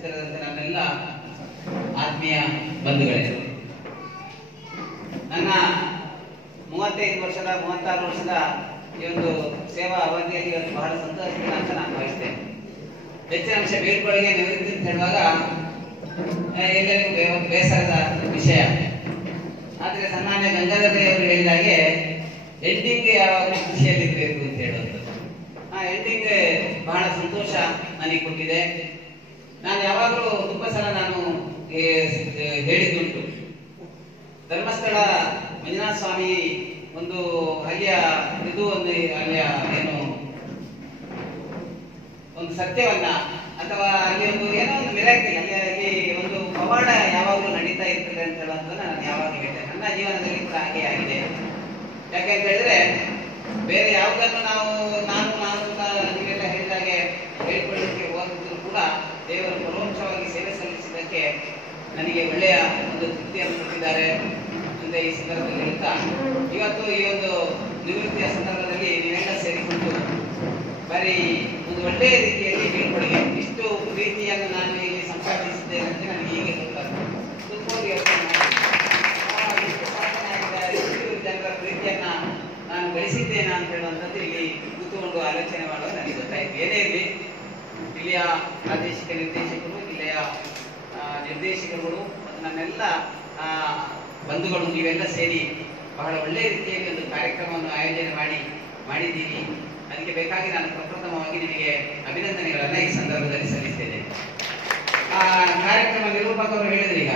ಉಪಸ್ಥಿತರಾದಂಥ ನನ್ನೆಲ್ಲ ಆತ್ಮೀಯ ಬಂಧುಗಳೇ, ನನ್ನ 35 ವರ್ಷದ 36 ವರ್ಷದ ಈ ಒಂದು ಸೇವಾ ಅವಧಿಯಲ್ಲಿ ಇವತ್ತು ಬಹಳ ಸಂತೋಷದಿಂದ ಅಂತ ನಾನು ಭಾವಿಸ್ತೇನೆ. ಹೆಚ್ಚಿನ ಅಂಶ ಬೀಳ್ಕೊಳಗೆ ನಿವೃತ್ತಿ ಅಂತ ಹೇಳುವಾಗ ಎಲ್ಲರಿಗೂ ಬೇಸರದ ವಿಷಯ. ಆದರೆ ಸನ್ಮಾನ್ಯ ಗಂಗಾಧರ ಅವರು ಹೇಳಿದಾಗೆ ಎಂಡಿಂಗ್ ಯಾವಾಗಲೂ ಖುಷಿಯಲ್ಲಿರಬೇಕು ಅಂತ ಹೇಳುವಂಥದ್ದು. ಆ ಎಂಡಿಂಗ್ ಬಹಳ ಸಂತೋಷ ನನಗೆ ಕೊಟ್ಟಿದೆ. ನಾನು ಯಾವಾಗಲೂ ತುಂಬ ಸಲ ನಾನು ಹೇಳಿದ್ದುಂಟು, ಧರ್ಮಸ್ಥಳ ಮಂಜುನಾಥ ಸ್ವಾಮಿ ಒಂದು ಅಲ್ಲಿಯ ಇದು ಒಂದು ಅಲ್ಲಿಯ ಏನು ಒಂದು ಸತ್ಯವನ್ನ ಅಥವಾ ಅಲ್ಲಿ ಒಂದು ಏನೋ ಒಂದು ಮಿರಾಕಲ್ ಅಲ್ಲಿ ಒಂದು ಪವಾಡ ಯಾವಾಗಲೂ ನಡೀತಾ ಇರ್ತದೆ ಅಂತ ಹೇಳುವಂಥದ್ದು ನಾನು ಯಾವಾಗಲೂ ಹೇಳ್ತೇನೆ. ನನ್ನ ಜೀವನದಲ್ಲಿ ಕೂಡ ಹಾಗೆ ಆಗಿದೆ. ಯಾಕೆಂತ ಹೇಳಿದ್ರೆ ಬೇರೆ ಯಾವುದನ್ನು ನೀವೆಲ್ಲ ಹೇಳಿದಾಗೆ ಹೇಳ್ಕೊಳ್ಳಿಕ್ಕೆ ಹೋಗಿದ್ರು ಕೂಡ ದೇವರು ಪರೋಕ್ಷವಾಗಿ ಸೇವೆ ಸಲ್ಲಿಸಿದ್ದಕ್ಕೆ ನನಗೆ ಒಳ್ಳೆಯ ಒಂದು ತೃಪ್ತಿಯನ್ನು ಕೊಟ್ಟಿದ್ದಾರೆ ಅಂತ ಈ ಸಂದರ್ಭದಲ್ಲಿ ಹೇಳ್ತಾ, ಇವತ್ತು ಈ ಒಂದು ನಿವೃತ್ತಿಯ ಸಂದರ್ಭದಲ್ಲಿ ನೀವೆಲ್ಲ ಸೇರಿಕೊಂಡು ಬರೀ ಒಂದು ಒಳ್ಳೆಯ ರೀತಿಯಲ್ಲಿ ಬೀಳ್ಕೊಡುಗೆ ಇಷ್ಟು ಪ್ರೀತಿಯನ್ನು ನಾನು ಇಲ್ಲಿ ಸಂಪಾದಿಸಿದ್ದೇನೆ ಅಂತ ನನಗೆ ಹೀಗೆ ಜನರ ಪ್ರೀತಿಯನ್ನ ನಾನು ಗಳಿಸಿದ್ದೇನೆ ಅಂತ ಹೇಳುವಂಥದ್ದು ಇಲ್ಲಿ ಕೂತ್ಕೊಂಡು ಆಲೋಚನೆ ಮಾಡುವಾಗ ನನಗೆ ಗೊತ್ತಾಯ್ತು. ಏನೇ ಇರಲಿ, ಇಲ್ಲಿಯ ಪ್ರಾದೇಶಿಕ ನಿರ್ದೇಶಕರು, ಇಲ್ಲಿಯ ನಿರ್ದೇಶಕರುಗಳು ಮತ್ತು ನನ್ನೆಲ್ಲ ಬಂಧುಗಳು ನೀವೆಲ್ಲ ಸೇರಿ ಬಹಳ ಒಳ್ಳೆಯ ರೀತಿಯಲ್ಲಿ ಒಂದು ಕಾರ್ಯಕ್ರಮವನ್ನು ಆಯೋಜನೆ ಮಾಡಿದ್ದೀರಿ. ಅದಕ್ಕೆ ಬೇಕಾಗಿ ನಾನು ಪ್ರಪ್ರಥಮವಾಗಿ ನಿಮಗೆ ಅಭಿನಂದನೆಗಳನ್ನ ಈ ಸಂದರ್ಭದಲ್ಲಿ ಸಲ್ಲಿಸ್ತೇನೆ. ಕಾರ್ಯಕ್ರಮ ನಿರೂಪಕರು ಹೇಳಿದ್ರು ಈಗ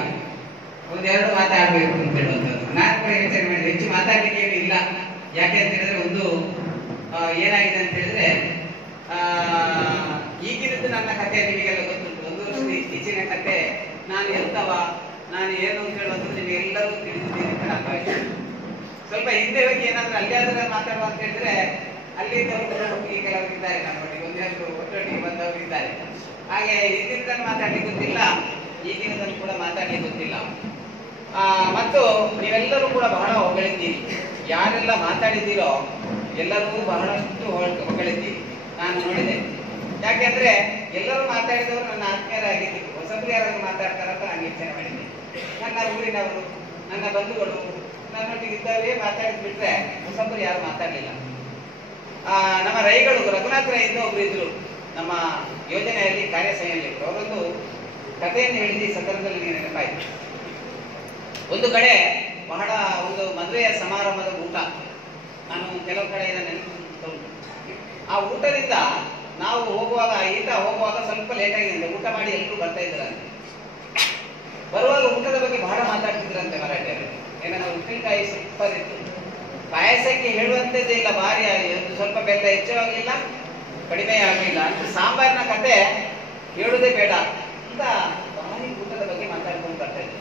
ಒಂದೆರಡು ಮಾತಾಡಬೇಕು ಅಂತ ಹೇಳುವಂಥದ್ದು. ನಾನು ಕೂಡ ಯೋಚನೆ ಮಾಡಿದೆ, ಹೆಚ್ಚು ಮಾತಾಡಲಿಕ್ಕೆ ಏನು ಇಲ್ಲ. ಯಾಕೆ ಅಂತ ಹೇಳಿದ್ರೆ ಒಂದು ಏನಾಗಿದೆ ಅಂತ ಹೇಳಿದ್ರೆ ಈಗಿನದ್ದು ನನ್ನ ಕಥೆ ನಿಮಗೆಲ್ಲ ಗೊತ್ತುಂಟು. 1 ವರ್ಷದ ಇತ್ತೀಚಿನ ಕಥೆ ನಾನು ಎಂತವ ನಾನು ಏನು ಅಂತ ಹೇಳುವಂಥದ್ದು ನಿಮಗೆಲ್ಲರೂ ತಿಳಿದಿದ್ದೀನಿ ಅಂತ ನಾನು ಭಾವಿಸ್ತೇನೆ. ಸ್ವಲ್ಪ ಹಿಂದೆ ಹೋಗಿ ಏನಾದ್ರೂ ಅಲ್ಲಿಯಾದ್ರೆ ಮಾತಾಡುವ ಅಂತ ಹೇಳಿದ್ರೆ ಅಲ್ಲಿದ್ದವರು ಕೆಲವರು ಇದ್ದಾರೆ, ನಮ್ಮೊಟ್ಟಿಗೆ ಒಂದೆರಡು ಒಟ್ಟೊಟ್ಟಿಗೆ ಬಂದವರು ಇದ್ದಾರೆ. ಹಾಗೆ ಹಿಂದಿನದನ್ನು ಮಾತಾಡ್ಲಿಕ್ಕೆ ಗೊತ್ತಿಲ್ಲ, ಈಗಿನದನ್ನು ಕೂಡ ಮಾತಾಡ್ಲಿಕ್ಕೆ ಗೊತ್ತಿಲ್ಲ. ಮತ್ತು ನೀವೆಲ್ಲರೂ ಕೂಡ ಬಹಳ ಹೊಗಳಿದ್ದೀರಿ. ಯಾರೆಲ್ಲ ಮಾತಾಡಿದ್ದೀರೋ ಎಲ್ಲರೂ ಬಹಳಷ್ಟು ಹೊಗಳಿದ್ದೀರಿ, ನಾನು ನೋಡಿದೆ. ಯಾಕೆಂದ್ರೆ ಎಲ್ಲರೂ ಮಾತಾಡಿದವರು ನನ್ನ ಆತ್ಮೀಯರಾಗಿದ್ದರು. ಹೊಸಬ್ರು ಯಾರಾದ್ರೂ ಮಾತಾಡ್ತಾರಂತ ನಾನು ಯೋಚನೆ ಮಾಡಿದ್ದೆ. ನನ್ನ ಊರಿನವರು, ನನ್ನ ಬಂಧುಗಳು, ನನ್ನೊಟ್ಟಿಗೆ ಇದ್ದವರೇ ಮಾತಾಡಿದ್ ಬಿಟ್ರೆ ಹೊಸಬ್ರು ಯಾರು ಮಾತಾಡಲಿಲ್ಲ. ನಮ್ಮ ರೈಗಳು ರಘುನಾಥ ರೈ ಒಬ್ರು ಇದ್ರು ನಮ್ಮ ಯೋಜನೆಯಲ್ಲಿ ಕಾರ್ಯಸಂಯೋಜಕರು. ಅವರೊಂದು ಕಥೆಯನ್ನು ಹೇಳಿದ ಸಂದರ್ಭದಲ್ಲಿ ನನಗೆ ನೆನಪಾಯಿತು. ಒಂದು ಕಡೆ ಬಹಳ ಒಂದು ಮದುವೆಯ ಸಮಾರಂಭದ ಊಟ, ನಾನು ಕೆಲವು ಕಡೆ ನೆನಪು. ಆ ಊಟದಿಂದ ನಾವು ಈತ ಹೋಗುವಾಗ ಸ್ವಲ್ಪ ಲೇಟ್ ಆಗಿದೆ. ಊಟ ಮಾಡಿ ಎಲ್ಲರೂ ಬರ್ತಾ ಇದ್ರಂತೆ. ಬರುವಾಗ ಊಟದ ಬಗ್ಗೆ ಬಹಳ ಮಾತಾಡ್ತಿದ್ರಂತೆ ಮರಾಠಿಯಲ್ಲಿ. ಏನಾದ್ರು ಉಪ್ಪಿನಕಾಯಿ ಸೂಪರ್ ಇತ್ತು, ಪಾಯಸಕ್ಕೆ ಹೇಳುವಂಥದ್ದೇ ಇಲ್ಲ, ಭಾರಿ ಸ್ವಲ್ಪ ಬೆಲ್ಲ ಹೆಚ್ಚು ಆಗಲಿಲ್ಲ, ಕಡಿಮೆ ಆಗಲಿಲ್ಲ ಅಂತ ಸಾಂಬಾರಿನ ಕತೆ ಹೇಳುವುದೇ ಬೇಡ ಅಂತ ಭಾರಿ ಊಟದ ಬಗ್ಗೆ ಮಾತಾಡ್ಕೊಂಡು ಬರ್ತಾ ಇದ್ದಾರೆ.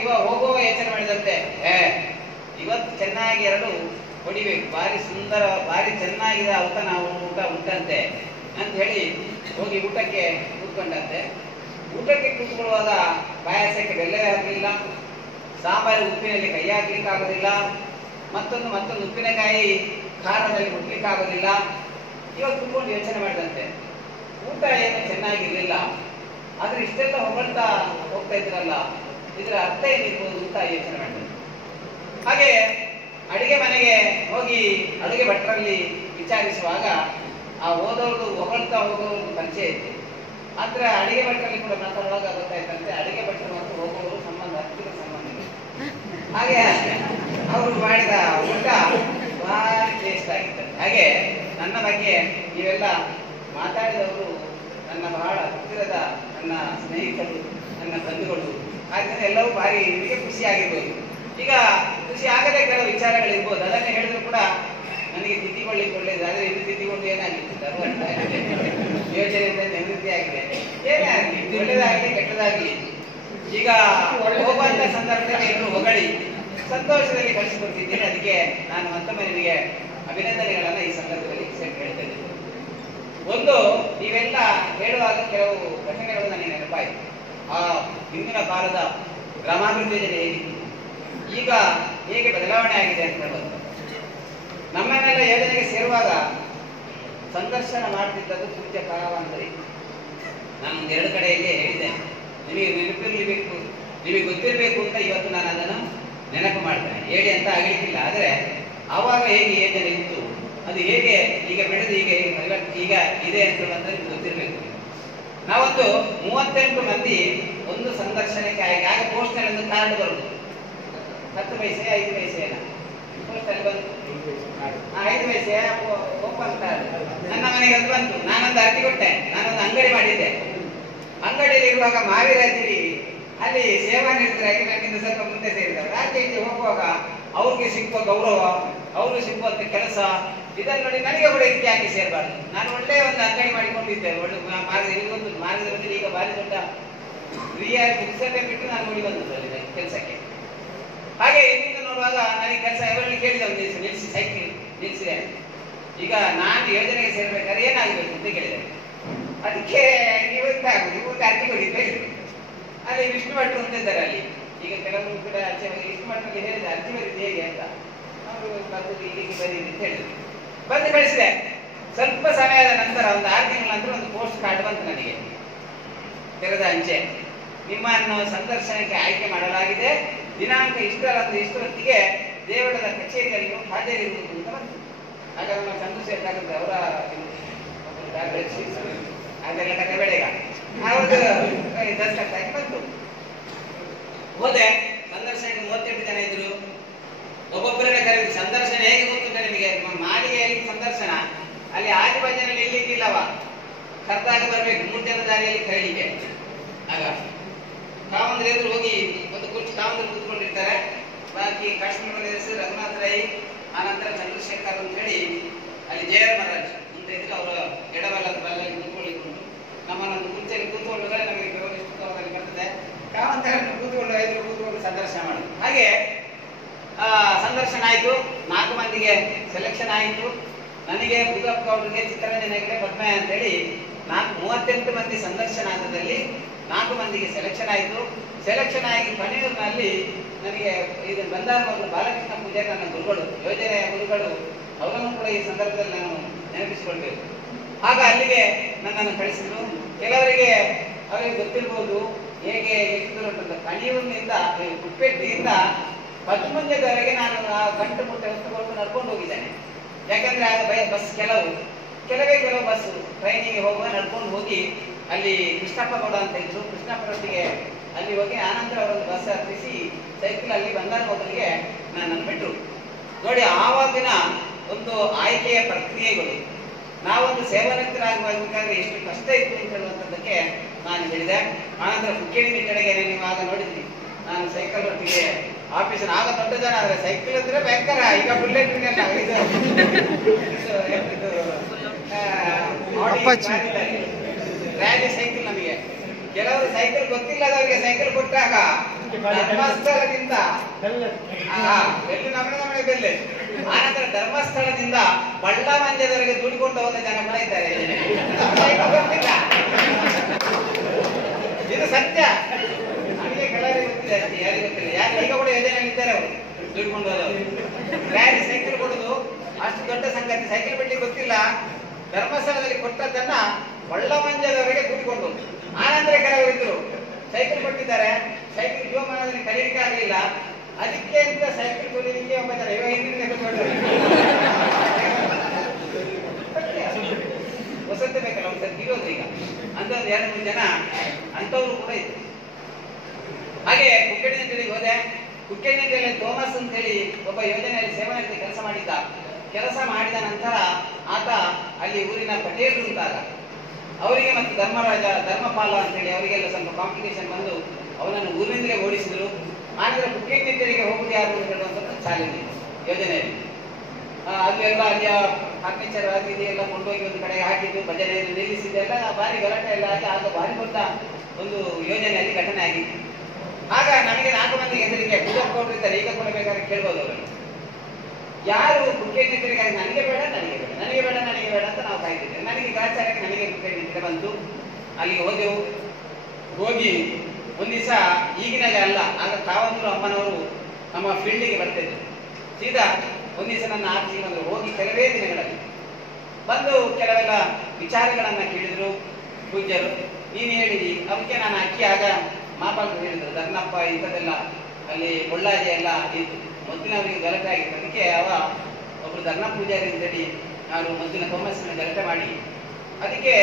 ಇವ ಹೋಗುವ ಯೋಚನೆ ಮಾಡಿದಂತೆ, ಇವತ್ತು ಚೆನ್ನಾಗಿ 2 ಹೊಡಿಬೇಕು, ಭಾರಿ ಸುಂದರ ಭಾರಿ ಚೆನ್ನಾಗಿದೆ ಊಟ ಉಂಟಂತೆ ಅಂತ ಹೇಳಿ ಹೋಗಿ ಊಟಕ್ಕೆ ಕೂತ್ಕೊಂಡಂತೆ. ಊಟಕ್ಕೆ ಕೂತ್ಕೊಳ್ಳುವಾಗ ಪಾಯಸಕ್ಕೆ ಬೆಲ್ಲವೇ ಹಾಕಲಿಲ್ಲ, ಸಾಂಬಾರು ಉಪ್ಪಿನಲ್ಲಿ ಕೈ ಹಾಕ್ಲಿಕ್ಕೆ ಆಗೋದಿಲ್ಲ, ಮತ್ತೊಂದು ಉಪ್ಪಿನಕಾಯಿ ಖಾರದಲ್ಲಿ ಮುಟ್ಲಿಕ್ಕೆ ಆಗೋದಿಲ್ಲ. ಇವಾಗ ಕೂತ್ಕೊಂಡು ಯೋಚನೆ ಮಾಡಿದಂತೆ, ಊಟ ಏನು ಚೆನ್ನಾಗಿರ್ಲಿಲ್ಲ, ಆದ್ರೆ ಇಷ್ಟೆಲ್ಲ ಹೊಗಳ್ತಾ ಹೋಗ್ತಾ ಇದ್ರಲ್ಲ, ಇದರ ಅರ್ಥ ಏನಿರ್ಬೋದು ಅಂತ ಯೋಚನೆ ಮಾಡಿದಂತೆ. ಹಾಗೆ ಅಡಿಗೆ ಮನೆಗೆ ಹೋಗಿ ಅಡುಗೆ ಭಟ್ರಲ್ಲಿ ವಿಚಾರಿಸುವಾಗ ಆ ಹೋದವ್ರದ್ದು ಹೊಗಳ್ತಾ ಹೋಗೋರ್ದು ಪರಿಚಯ ಇತ್ತು. ಆದ್ರೆ ಅಡಿಗೆ ಭಟ್ರಲ್ಲಿ ಕೂಡ ಮಾತಾಡುವಾಗ ಗೊತ್ತಾಯ್ತಂತೆ, ಅಡಿಗೆ ಭಟ್ರು ಮತ್ತು ಹೋಗೋರು ಹತ್ತಿರ ಸಂಬಂಧ ಇದೆ. ಹಾಗೆ ಅವರು ಮಾಡಿದ ಊಟ ಭಾರಿ ಟೇಸ್ಟ್ ಆಗಿತ್ತು. ಹಾಗೆ ನನ್ನ ಬಗ್ಗೆ ನೀವೆಲ್ಲ ಮಾತಾಡಿದವರು ನನ್ನ ಬಹಳ ಹತ್ತಿರದ ನನ್ನ ಸ್ನೇಹಿತರು, ನನ್ನ ಬಂಧುಗಳು. ಆದ್ದರಿಂದ ಎಲ್ಲವೂ ಭಾರಿ ನಿಮಗೆ ಖುಷಿ ಆಗಿರ್ಬೋದು. ಈಗ ಖುಷಿ ಆಗದೆ ಕೆಲವು ವಿಚಾರಗಳಿರ್ಬೋದು, ಅದನ್ನೇ ಹೇಳಿದ್ರು ಕೂಡ ನನಗೆ ತಿದ್ದಿಕೊಳ್ಳಿಕ್ಕೆ ಒಳ್ಳೇದು. ಆದ್ರೆ ಇದು ತಿದ್ದಿಕೊಂಡು ಏನಾಗಿತ್ತು, ಯೋಜನೆಯಿಂದ ನಿವೃತ್ತಿ ಆಗಿದೆ. ಏನೇ ಆಗಲಿ, ಒಳ್ಳೇದಾಗಲಿ ಕೆಟ್ಟದಾಗಲಿ, ಈಗ ಹೋಗುವಂತ ಸಂದರ್ಭದಲ್ಲಿ ಎಲ್ಲರೂ ಹೊಗಳಿ ಸಂತೋಷದಲ್ಲಿ ಕಳಿಸಿಕೊಡ್ತಿದ್ದೀನಿ. ಅದಕ್ಕೆ ನಾನು ಮತ್ತೊಮ್ಮೆ ನಿಮಗೆ ಅಭಿನಂದನೆಗಳನ್ನ ಈ ಸಂದರ್ಭದಲ್ಲಿ ಹೇಳ್ತೇನೆ. ಒಂದು, ನೀವೆಲ್ಲ ಹೇಳುವಾಗ ಕೆಲವು ಘಟನೆಗಳು ನನಗೆ ನೆನಪಾಯಿತು. ಹಿಂದಿನ ಕಾಲದ ಗ್ರಾಮಾಭಿವೃದ್ಧಿ ಯೋಜನೆ ಹೇಗಿತ್ತು, ಈಗ ಹೇಗೆ ಬದಲಾವಣೆ ಆಗಿದೆ ಅಂತ ಹೇಳೋದು. ನಮ್ಮನ್ನೆಲ್ಲ ಯೋಜನೆಗೆ ಸೇರುವಾಗ ಸಂದರ್ಶನ ಮಾಡ್ತಿದ್ದದ್ದು ಪೂಜ್ಯ ಕಾರಾವಂತರಿ. ನಾನು ಒಂದೆರಡು ಕಡೆಯಲ್ಲಿ ಹೇಳಿದೆ, ನಿಮಗೆ ನೆನಪಿರಲಿಬೇಕು, ನಿಮಗೆ ಗೊತ್ತಿರಬೇಕು ಅಂತ ಇವತ್ತು ನಾನು ಅದನ್ನು ನೆನಪು ಮಾಡ್ತೇನೆ. ಹೇಳಿ ಅಂತ ಆಗಲಿಕ್ಕಿಲ್ಲ, ಆದರೆ ಆವಾಗ ಹೇಗೆ ಯೋಜನೆ ಇತ್ತು, ಅದು ಹೇಗೆ ಈಗ ಬೆಳೆದು ಈಗ ಇದೆ ಅಂತ ನಿಮ್ಗೆ ಗೊತ್ತಿರಬೇಕು. ನಾವೊಂದು 38 ಮಂದಿ ಒಂದು ಸಂದರ್ಶನಕ್ಕೆ ಆಗಿ ಆಗ ಪೋಸ್ಟ್ನಲ್ಲಿ ಒಂದು ಕಾರ್ಡ್ ಬರುದು, 10 ಪೈಸೆ 5 ಪೈಸೆನ ಪೋಸ್ಟಲ್ಲಿ ಬಂತು, 5 ಪೈಸೆ ಓಪನ್ ಕಾರ್ಡ್ ನನ್ನ ಮನೆಗೆ ಅದು ಬಂತು. ನಾನೊಂದು ಅರ್ಜಿ ಕೊಟ್ಟೆ, ನಾನೊಂದು ಅಂಗಡಿ ಮಾಡಿದ್ದೆ. ಅಂಗಡಿಯಲ್ಲಿ ಇರುವಾಗ ಮಾವಿರಾಜರಿ ಅಲ್ಲಿ ಸೇವಾ ನಿರತರಾಗಿ ನನ್ನಿಂದ ಸ್ವಲ್ಪ ಮುಂದೆ ಸೇರಿದವರು. ಆಚೆ ಈಚೆ ಹೋಗುವಾಗ ಅವ್ರಿಗೆ ಸಿಕ್ಕುವ ಗೌರವ, ಅವ್ರಿಗೆ ಸಿಕ್ಕುವಂತ ಕೆಲಸ, ಇದನ್ನು ನೋಡಿ ನನಗೆ ಕೂಡ ಇದಕ್ಕೆ ಯಾಕೆ ಸೇರಬಾರ್ದು. ನಾನು ಒಳ್ಳೆಯ ಒಂದು ಅಂಗಡಿ ಮಾಡಿಕೊಂಡಿದ್ದೆ, ಒಳ್ಳೆ ಮಾರ್ಗದಲ್ಲಿ ಈಗ ಭಾರಿ ದೊಡ್ಡ ಪುಸ್ತಕ ಬಿಟ್ಟು ನಾನು ನೋಡಿ ಬಂದದ್ದು ಕೆಲಸಕ್ಕೆ. ಹಾಗೆ ಇಲ್ಲಿಂದ ನೋಡುವಾಗ ನನಗೆ ಕೆಲಸ ఎవರಲ್ಲಿ ಕೇಳಿದ ಒಂದು ದಿವಸ ನಿಲ್ಲಿಸಿ ಸೈಕಲ್ ನಿಲ್ಲಿಸಿದೆ. ಈಗ ನಾನು ಯೋಜನೆಗೆ ಸೇರ್ಬೇಕಾದ್ರೆ ಏನಾಗಬೇಕು ಅಂತ ಕೇಳಿದೆ. ಅದಕ್ಕೆ ನೀವು ಒಂದು ಅರ್ಜಿ ಕೊಡಿದ್ದೆ. ಅಲ್ಲಿ ವಿಷ್ಣು ಭಟ್ರು ಅಂತ ಇದ್ದಾರೆ ಅಲ್ಲಿ, ಈಗ ಕೆಲವರು ಕೂಡ ಆಚೆ ವಿಷ್ಣು ಭಟ್ರಲ್ಲಿ ಹೇಳಿದೆ ಅರ್ಜಿ ಬರೀದು ಹೇಗೆ ಅಂತ. ಅವರು ಬಂದು ಇಲ್ಲಿಗೆ ಬರೀರಿ ಅಂತ ಹೇಳಿದ್ರು, ಬಂದು ಕಳಿಸಿದೆ. ಸ್ವಲ್ಪ ಸಮಯದ ನಂತರ ಒಂದು 6 ತಿಂಗಳ ನಂತರ ಒಂದು ಪೋಸ್ಟ್ ಕಾರ್ಡ್ ಬಂತು ನನಗೆ, ತೆರೆದ ಅಂಚೆ, ನಿಮ್ಮನ್ನು ಸಂದರ್ಶನಕ್ಕೆ ಆಯ್ಕೆ ಮಾಡಲಾಗಿದೆ, ದಿನಾಂಕ ಇಷ್ಟರಂದು ಇಷ್ಟೊತ್ತಿಗೆ ದೇವಳದ ಕಚೇರಿಯಲ್ಲಿ ಹಾಜರಿರುವುದು ಅಂತ ಬಂತು. ಆಗ ನಮ್ಮ ಚಂದ್ರಶೇಖರ್ ಅವರ ಅದೆಲ್ಲ ಕತೆ ಬೇಡ, ಈಗ ಅವ್ರದ್ದು ದಸ್ತಖತ್ತಾಗಿ ಬಂತು. ಹೋದೆ ಸಂದರ್ಶನಕ್ಕೆ 38 ಜನ ಇದ್ರು. ಒಬ್ಬೊಬ್ಬರನ್ನ ಕರೆದು ಸಂದರ್ಶನ ಹೇಗೆ ಗೊತ್ತು ನಿಮಗೆ, ಮಾಳಿಗೆಯಲ್ಲಿ ಸಂದರ್ಶನ, ಅಲ್ಲಿ ಆಜುಬಾಜಿನಲ್ಲಿ ಇಲ್ಲಿಕ್ಕಿಲ್ಲವ, ಕರ್ದಾಗ ಬರ್ಬೇಕು 3 ಜನ ದಾರಿಯಲ್ಲಿ ಕರೀಲಿಕ್ಕೆ. ಆಗ ತಾವಂದ್ರೆ ಎದುರು ಹೋಗಿ ಒಂದು ಕುರ್ಚಿ ತಾವಂದ್ರೆ ಕೂತ್ಕೊಂಡಿರ್ತಾರೆ, ಬಾಕಿ ಕಾಶ್ಮೀರದ ಹೆಸರು ರಘುನಾಥ್ ರೈ, ಆನಂತರ ಚಂದ್ರಶೇಖರ್ ಅಂತ ಹೇಳಿ ಅಲ್ಲಿ ಜಯ ಮಹಾರಾಜ್ ಅಂತ ಇದ್ರೆ ಅವರ ಎಡಬಲದ ಬಲದಲ್ಲಿ ಕೂತ್ಕೊಳ್ಳಿಕೊಂಡು ನಮ್ಮನ್ನೊಂದು ಕುರ್ಚಿಯಲ್ಲಿ ಕೂತ್ಕೊಂಡ್ರೆ ನಮಗೆ ವ್ಯವಸ್ಥಿತವಾಗಿ ಬರ್ತದೆ. ತಾವಂತರ ಕೂತ್ಕೊಂಡು ಎದುರು ಕೂತ್ಕೊಂಡು ಸಂದರ್ಶನ ಮಾಡುದು. ಹಾಗೆ ಸಂದರ್ಶನ ಆಯ್ತು, 4 ಮಂದಿಗೆ ಸೆಲೆಕ್ಷನ್ ಆಯಿತು. ನನಗೆ ಬುಧಪ್ಪ ಅವರಿಗೆ, ಚಿತ್ತರಂಜನ್ ಹೆಗಡೆ, ಪದ್ಮಯ್ಯ ಅಂತ ಹೇಳಿ 38 ಮಂದಿ ಸಂದರ್ಶನ ಆದಲ್ಲಿ 4 ಮಂದಿಗೆ ಸೆಲೆಕ್ಷನ್ ಆಯಿತು. ಸೆಲೆಕ್ಷನ್ ಆಗಿ ಕೊನೆಯಲ್ಲಿ ನನಗೆ ಇದು ಬಂದಾಗ ಬಾಲಕೃಷ್ಣ ಪೂಜಾರಿ ನನ್ನ ಗುರುಗಳು, ಯೋಜನೆಯ ಗುರುಗಳು, ಅವರನ್ನು ಕೂಡ ಈ ಸಂದರ್ಭದಲ್ಲಿ ನಾನು ನೆನಪಿಸಿಕೊಳ್ಬೇಕು. ಆಗ ಅಲ್ಲಿಗೆ ನನ್ನನ್ನು ಕಳಿಸಿದ್ರು. ಕೆಲವರಿಗೆ ಅವರಿಗೆ ಗೊತ್ತಿರ್ಬೋದು ಹೇಗೆ ಎಷ್ಟು ದೂರ ಕಣಿಯೂರಿನಿಂದ ಕುಪ್ಪೆಟ್ಟಿಯಿಂದ ಪದ್ಮುಂಜದವರೆಗೆ ನಾನು ಆ ಗಂಟು ಮುಟ್ಟೆ ಹೊತ್ತುಕೊಂಡು ನಡ್ಕೊಂಡು ಹೋಗಿದ್ದೇನೆ. ಯಾಕಂದ್ರೆ ಆಗ ಬಸ್ ಕೆಲವು ಬಸ್ ಟ್ರೈನಿಗೆ ಹೋಗುವ ನಡ್ಕೊಂಡು ಹೋಗಿ ಅಲ್ಲಿ ಕೃಷ್ಣಪ್ಪ ಗೌಡ ಅಂತ ಇದ್ರು, ಕೃಷ್ಣಪ್ಪನೊಟ್ಟಿಗೆ ಅಲ್ಲಿ ಹೋಗಿ ಆನಂತರ ಅವರೊಂದು ಬಸ್ ಹತ್ತಿಸಿ ಸೈಕಲ್ ಅಲ್ಲಿ ಬಂದಾಗ ಮೊದಲಿಗೆ ನನ್ನನ್ನು ಬಿಟ್ಟರು. ನೋಡಿ, ಆವಾಗಿನ ಒಂದು ಆಯ್ಕೆಯ ಪ್ರಕ್ರಿಯೆಗಳು, ನಾವೊಂದು ಸೇವಾನಿರತರಾಗಬೇಕಾದ್ರೆ ಎಷ್ಟು ಕಷ್ಟ ಇತ್ತು ಅಂತ ಹೇಳುವಂಥದ್ದಕ್ಕೆ ನಾನು ಹೇಳಿದೆ. ಆನಂತರ ಕುಕ್ಕೇಡಿ ಕಡೆಗೆ ನೀವು ಆಗ ನೋಡಿದ್ರಿ, ನಾನು ಸೈಕಲ್ ಒಟ್ಟಿಗೆ ಆಫೀಸಿನ, ಆಗ ದೊಡ್ಡ ಜನ ಆದ್ರೆ ಸೈಕಲ್ ಅಂದ್ರೆ ಭಯಂಕರ, ಈಗ ಬುಲೆಟ್ ರ್ಯಾಲಿ ಸೈಕಲ್. ನಮಗೆ ಕೆಲವರು ಸೈಕಲ್ ಗೊತ್ತಿಲ್ಲದವರಿಗೆ ಸೈಕಲ್ ಕೊಟ್ಟಾಗ ಧರ್ಮಸ್ಥಳದಿಂದ ನಮ್ಮನೆ ಬೆಲ್ಲೆ, ಆನಂತರ ಧರ್ಮಸ್ಥಳದಿಂದ ಬಳ್ಳಮಂಜದವರೆಗೆ ದುಡಿಕೊಂಡು ಹೋದ ಜನ ಕೂಡ ಇದ್ದಾರೆ. ಗೊತ್ತಿಲ್ಲ, ಇದು ಸತ್ಯ. ನಮಗೆ ಕೆಲವರಿಗೆ ಗೊತ್ತಿದೆ, ಯಾರಿಗೆ ಗೊತ್ತಿಲ್ಲ. ಯಾರು ಈಗ ಕೂಡ ಯೋಜನೆಯಲ್ಲಿ ಇದ್ದಾರೆ, ಅವರು ದುಡ್ಕೊಂಡು ಹೋದವರು. ರ್ಯಾಲಿ ಸೈಕಲ್ ಕೊಡುದು ಅಷ್ಟು ದೊಡ್ಡ ಸಂಗತಿ. ಸೈಕಲ್ ಬಿಟ್ಟು ಗೊತ್ತಿಲ್ಲ, ಧರ್ಮಸ್ಥಳದಲ್ಲಿ ಕೊಟ್ಟದ್ದನ್ನ ಬಳ್ಳಮಂಜದವರೆಗೆ ದುಡ್ಕೊಂಡು. ಆನಂತರ ಕೆಲವರು ಇದ್ರು, ಸೈಕಲ್ ಕೊಟ್ಟಿದ್ದಾರೆ, ಸೈಕಲ್ ಜೀವಮಾನದಲ್ಲಿ ಕಲಿಯಲಿಕ್ಕೆ ಆಗಲಿಲ್ಲ, ಅದಕ್ಕೆ ಅಂತ ಸೈಕಲ್ ಕೊಡಲಿಕ್ಕೆ ಒಬ್ಬ ಜನ ಹಿಂದಿನ ಹೊಸತ್ತೆ ಬೇಕಲ್ಲ, ಒಂದ್ಸರಿ ಇರೋದು ಈಗ ಅಂತ ಒಂದು 2-3 ಜನ ಅಂತವರು ಕೂಡ ಇದ್ರು. ಹಾಗೆ ಕುಕ್ಕೇಡಿನಲ್ಲಿ ಹೋದೆ. ಕುಕ್ಕೇಡಿನಲ್ಲಿ ಥೋಮಸ್ ಅಂತ ಹೇಳಿ ಒಬ್ಬ ಯೋಜನೆಯಲ್ಲಿ ಸೇವಾನಿರತ ಕೆಲಸ ಮಾಡಿದ ನಂತರ ಆತ ಅಲ್ಲಿ ಊರಿನ ಪಟೇಲರು ಅಂತಾಗ ಅವರಿಗೆ ಮತ್ತು ಧರ್ಮಪಾಲ ಅಂತ ಹೇಳಿ ಅವರಿಗೆಲ್ಲ ಸ್ವಲ್ಪ ಕಾಂಪಿಟೇಷನ್ ಬಂದು ಅವನನ್ನು ಊರಿನಿಂದಲೇ ಓಡಿಸಿದ್ರು. ಆನಂತರ ಕುಕ್ಕೇಡಿಗೆ ಹೋಗುದು ಯಾರು ಅಂತ ಹೇಳುವಂಥದ್ದು ಚಾಲೆಂಜ್ ಯೋಜನೆಯಲ್ಲಿ. ಅಲ್ಲೆಲ್ಲ ಅಲ್ಲಿಯ ಫರ್ನಿಚರ್ ಅದು ಇದೆಲ್ಲ ಕೊಂಡೋಗಿ ಒಂದು ಕಡೆಗೆ ಹಾಕಿದ್ದು, ಭಜನೆಯನ್ನು ನಿಲ್ಲಿಸಿದ್ದೆಲ್ಲ ಭಾರಿ ಗಲಾಟೆ ಎಲ್ಲ ಆಗಿ ಆಗ ಭಾರಿ ದೊಡ್ಡ ಒಂದು ಯೋಜನೆಯಲ್ಲಿ ಘಟನೆ ಆಗಿತ್ತು. ಆಗ ನಮಗೆ 4 ಮಂದಿಗೆ ಹೆಸರಿಗೆ ಬುಧಪ್ಪ ಅವರು ಇದ್ದಾರೆ, ಈಗ ಕೂಡ ಬೇಕಾದ್ರೆ ಕೇಳ್ಬೋದು ಅವರನ್ನು, ಯಾರು ಕುಕ್ಕೇಡಿಗಾಗಿ ನನಗೆ ಬೇಡ ಅಂತ ನಾವು ಕಾಯ್ತಿದ್ದೇವೆ. ನನಗೆ ಗ್ರಾಚಾರಕ್ಕೆ ನನಗೆ ಕುಕ್ಕೇಡಿ ಬಂತು. ಅಲ್ಲಿಗೆ ಹೋದೆವು. ಹೋಗಿ ಒಂದು ದಿವಸ ಈಗಿನಾಗ ಅಲ್ಲ, ಆಗ ತಾವಂದ್ರು ಅಮ್ಮನವರು ನಮ್ಮ ಫೀಲ್ಡಿಗೆ ಬರ್ತಿದ್ರು. ಸೀದಾ ಒಂದು ದಿವಸ ನನ್ನ ಆಫೀಸಿಗೆ ಬಂದರು. ಹೋಗಿ ಕೆಲವೇ ದಿನಗಳಲ್ಲಿ ಬಂದು ಕೆಲವೆಲ್ಲ ವಿಚಾರಗಳನ್ನ ಕೇಳಿದ್ರು ಪೂಜ್ಯರು. ನೀನು ಹೇಳಿದಿ. ಅದಕ್ಕೆ ನಾನು ಅಕ್ಕಿ ಆಗ ಮಾಪಾಲರು ಹೇಳಿದ್ರು, ಧರ್ಮಪ್ಪ ಇಂಥದ್ದೆಲ್ಲ ಅಲ್ಲಿ ಕೊಳ್ಳಾಜೆ ಎಲ್ಲ ಇತ್ತು, ಮೊದಲಿನವರಿಗೆ ಗಲಾಟೆ ಆಗಿತ್ತು. ಅದಕ್ಕೆ ಒಬ್ರು ಧರ್ಮ ಪೂಜಾರಿ ಅಂತೇಳಿ ನಾನು ಮೊದಲಿನ ಕೊಮ್ಮಸ್ಸಿನ ಗಲಾಟೆ ಮಾಡಿ ಅದಕ್ಕೆ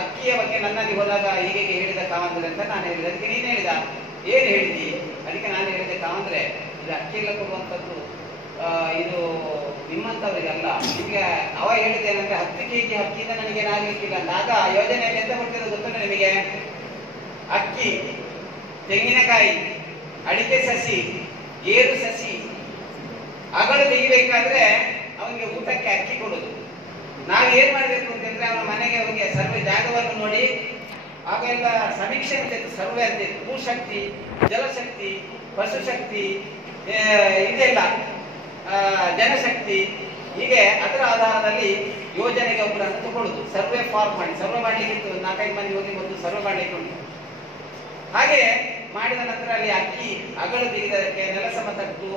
ಅಕ್ಕಿಯ ಬಗ್ಗೆ ನನ್ನಲ್ಲಿ ಹೋದಾಗ ಹೀಗೆ ಹೇಳಿದ ಕಾವಂದ್ರೆ ಅಂತ ನಾನು ಹೇಳಿದೆ. ಅದಕ್ಕೆ ನೀನು ಹೇಳಿದ, ಏನು ಹೇಳಿದಿ? ಅದಕ್ಕೆ ನಾನು ಹೇಳಿದೆ, ಕಾವಂದ್ರೆ ಇದು ಅಕ್ಕಿಯೆಲ್ಲ ಕೊಡುವಂಥದ್ದು ಇದು ನಿಮ್ಮಂಥವ್ರಿಗಲ್ಲ, ನಿಮಗೆ ಅವ ಹೇಳಿದ್ದೇನೆಂದ್ರೆ 10 kg ಅಕ್ಕಿಯಿಂದ ನನಗೇನಾಗಲಿಕ್ಕಿಲ್ಲ ಅಂತ. ಆಗ ಯೋಜನೆಯಲ್ಲಿ ಎಂತ ಕೊಡ್ತಿರೋದು ಗೊತ್ತಲ್ಲ ನಿಮಗೆ? ಅಕ್ಕಿ, ತೆಂಗಿನಕಾಯಿ, ಅಡಿಕೆ ಸಸಿ, ಏರು ಸಸಿ, ಅಗಳು ತೆಗಿಬೇಕಾದ್ರೆ ಅವನಿಗೆ ಊಟಕ್ಕೆ ಅಕ್ಕಿ ಕೊಡುದು. ನಾವು ಏನ್ ಮಾಡ್ಬೇಕು ಅಂತಂದ್ರೆ ಅವನ ಮನೆಗೆ ಅವನಿಗೆ ಸರ್ವೆ ಜಾಗವನ್ನು ನೋಡಿ ಆಗೆಲ್ಲ ಸಮೀಕ್ಷೆ ಅಂತಿತ್ತು, ಸರ್ವೆ ಅಂತಿತ್ತು. ಭೂಶಕ್ತಿ, ಜಲಶಕ್ತಿ, ಪಶುಶಕ್ತಿ, ಇದೆಲ್ಲ ಜನಶಕ್ತಿ, ಹೀಗೆ ಅದರ ಆಧಾರದಲ್ಲಿ ಯೋಜನೆಗೆ ಒಬ್ಬರನ್ನು ತಗೊಳ್ಳುದು. ಸರ್ವೆ ಫಾರ್ಮ್ ಮಾಡಿ, ಸರ್ವೆ ಮಾಡ್ಲಿಕ್ಕೆ 4-5 ಮಂದಿ ಹೋಗಿ ಮೊದಲು ಸರ್ವೆ ಮಾಡ್ಲಿಕ್ಕೆ ಉಂಟು. ಹಾಗೆ ಮಾಡಿದ ನಂತರ ಅಲ್ಲಿ ಅಕ್ಕಿ ಅಗಳು ತೆಗೆದಕ್ಕೆ ನೆಲ ಸಮ ತಟ್ಟು,